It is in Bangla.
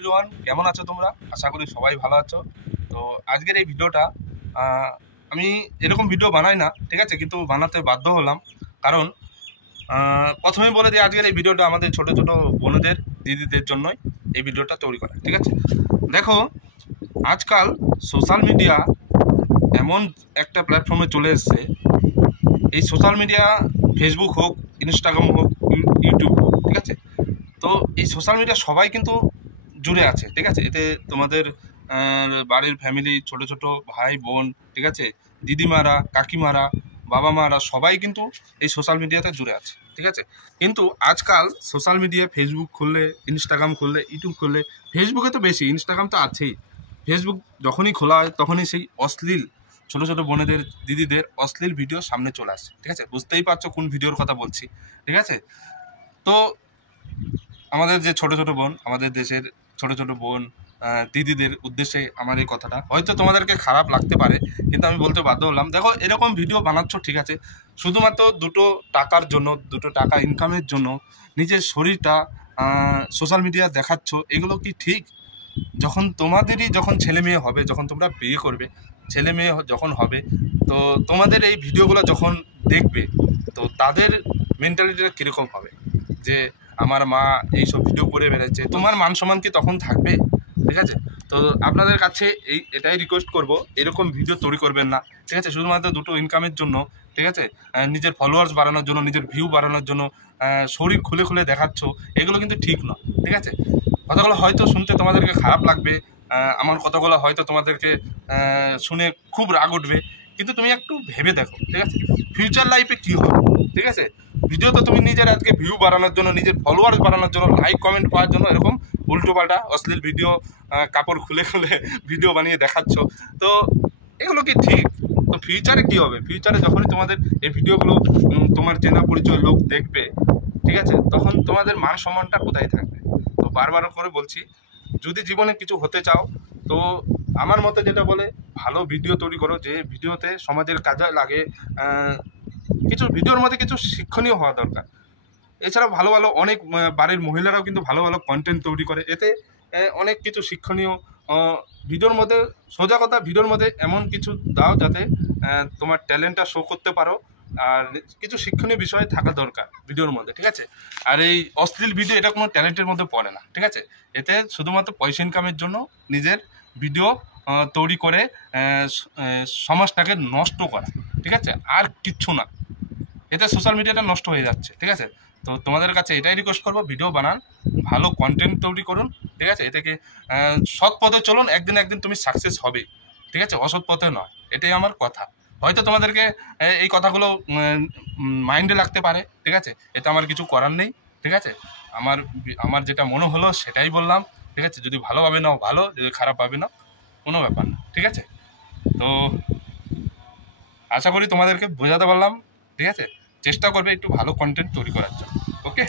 এভরিওয়ান, কেমন আছো তোমরা? আশা করি সবাই ভালো আছো। তো আজকের এই ভিডিওটা আমি এরকম ভিডিও বানাই না, ঠিক আছে, কিন্তু বানাতে বাধ্য হলাম। কারণ প্রথমেই বলে দিই, আজকের এই ভিডিওটা আমাদের ছোট ছোট বোনেদের, দিদিদের জন্যই এই ভিডিওটা তৈরি করা, ঠিক আছে। দেখো, আজকাল সোশ্যাল মিডিয়া এমন একটা প্ল্যাটফর্মে চলে এসছে। এই সোশ্যাল মিডিয়া, ফেসবুক হোক, ইনস্টাগ্রাম হোক, ইউটিউব হোক, ঠিক আছে। তো এই সোশ্যাল মিডিয়া সবাই কিন্তু জুড়ে আছে, ঠিক আছে। এতে তোমাদের বাড়ির ফ্যামিলি, ছোট ছোট ভাই বোন, ঠিক আছে, দিদিমারা, কাকিমারা, বাবা মারা সবাই কিন্তু এই সোশ্যাল মিডিয়াতে জুড়ে আছে, ঠিক আছে। কিন্তু আজকাল সোশ্যাল মিডিয়া, ফেসবুক খুললে, ইনস্টাগ্রাম খুললে, ইউটিউব খুললে, ফেসবুকে তো বেশি, ইনস্টাগ্রাম তো আছেই, ফেসবুক যখনই খোলা হয় তখনই সেই অশ্লীল ছোটো ছোটো বোনেদের, দিদিদের অশ্লীল ভিডিও সামনে চলে আসে, ঠিক আছে। বুঝতেই পারছো কোন ভিডিওর কথা বলছি, ঠিক আছে। তো আমাদের যে ছোট ছোট বোন, আমাদের দেশের ছোট ছোট বোন, দিদিদের উদ্দেশ্যে আমার এই কথাটা হয়তো তোমাদেরকে খারাপ লাগতে পারে, কিন্তু আমি বলতে বাধ্য হলাম। দেখো, এরকম ভিডিও বানাচ্ছ, ঠিক আছে, শুধুমাত্র দুটো টাকার জন্য, দুটো টাকা ইনকামের জন্য নিজের শরীরটা সোশ্যাল মিডিয়া দেখাচ্ছ, এগুলো কি ঠিক? যখন তোমাদেরই যখন ছেলে মেয়ে হবে, যখন তোমরা বিয়ে করবে, ছেলে মেয়ে যখন হবে, তো তোমাদের এই ভিডিওগুলো যখন দেখবে, তো তাদের মেন্টালিটিটা কীরকম হবে? যে আমার মা এইসব ভিডিও করে বেড়াচ্ছে, তোমার মান সম্মান কি তখন থাকবে? ঠিক আছে। তো আপনাদের কাছে এটাই রিকোয়েস্ট করব, এরকম ভিডিও তৈরি করবেন না, ঠিক আছে। শুধুমাত্র দুটো ইনকামের জন্য, ঠিক আছে, নিজের ফলোয়ার্স বাড়ানোর জন্য, নিজের ভিউ বাড়ানোর জন্য শরীর খুলে খুলে দেখাচ্ছ, এগুলো কিন্তু ঠিক নয়, ঠিক আছে। কথাগুলো হয়তো শুনতে তোমাদেরকে খারাপ লাগবে, আমার কথাগুলো হয়তো তোমাদেরকে শুনে খুব রাগ উঠবে, কিন্তু তুমি একটু ভেবে দেখো, ঠিক আছে, ফিউচার লাইফে কী হবে, ঠিক আছে। ভিডিও তো তুমি নিজের আজকে ভিউ বাড়ানোর জন্য, নিজের ফলোয়ার্স বাড়ানোর জন্য, লাইক কমেন্ট পাওয়ার জন্য এরকম উল্টোপাল্টা অশ্লীল ভিডিও, কাপড় খুলে খুলে ভিডিও বানিয়ে দেখাচ্ছ, তো এগুলো কি ঠিক? তো ফিউচারে কী হবে? ফিউচারে যখনই তোমাদের এই ভিডিওগুলো তোমার চেনা পরিচয় লোক দেখবে, ঠিক আছে, তখন তোমাদের মান সম্মানটা কোথায় থাকবে? তো বারবার করে বলছি, যদি জীবনে কিছু হতে চাও, তো আমার মতে যেটা বলে, ভালো ভিডিও তৈরি করো, যে ভিডিওতে সমাজের কাজে লাগে, কিছু ভিডিওর মধ্যে কিছু শিক্ষণীয় হওয়া দরকার। এছাড়াও ভালো ভালো অনেক বাড়ির মহিলারাও কিন্তু ভালো ভালো কন্টেন্ট তৈরি করে, এতে অনেক কিছু শিক্ষণীয় ভিডিওর মধ্যে, সোজা কথা, ভিডিওর মধ্যে এমন কিছু দাও যাতে তোমার ট্যালেন্টটা শো করতে পারো, আর কিছু শিক্ষণীয় বিষয় থাকা দরকার ভিডিওর মধ্যে, ঠিক আছে। আর এই অশ্লীল ভিডিও, এটা কোনো ট্যালেন্টের মধ্যে পড়ে না, ঠিক আছে। এতে শুধুমাত্র পয়সা ইনকামের জন্য নিজের ভিডিও তৈরি করে সমাজটাকে নষ্ট করা, ঠিক আছে, আর কিচ্ছু না। এতে সোশ্যাল মিডিয়াটা নষ্ট হয়ে যাচ্ছে, ঠিক আছে। তো তোমাদের কাছে এটাই রিকোয়েস্ট করবো, ভিডিও বানান, ভালো কন্টেন্ট তৈরি করুন, ঠিক আছে। এ থেকে সৎ পথে চলুন, একদিন একদিন তুমি সাকসেস হবে, ঠিক আছে, অসৎ পথে নয়, এটাই আমার কথা। হয়তো তোমাদেরকে এই কথাগুলো মাইন্ডে লাগতে পারে, ঠিক আছে, এতে আমার কিছু করার নেই, ঠিক আছে। আমার যেটা মনে হলো সেটাই বললাম, ঠিক আছে। যদি ভালোভাবে নাও ভালো, যদি খারাপভাবে নাও কোনো ব্যাপার না, ঠিক আছে। তো আশা করি তোমাদেরকে বোঝাতে পারলাম, ঠিক আছে। চেষ্টা করবে একটু ভালো কন্টেন্ট তৈরি করার জন্য, ওকে।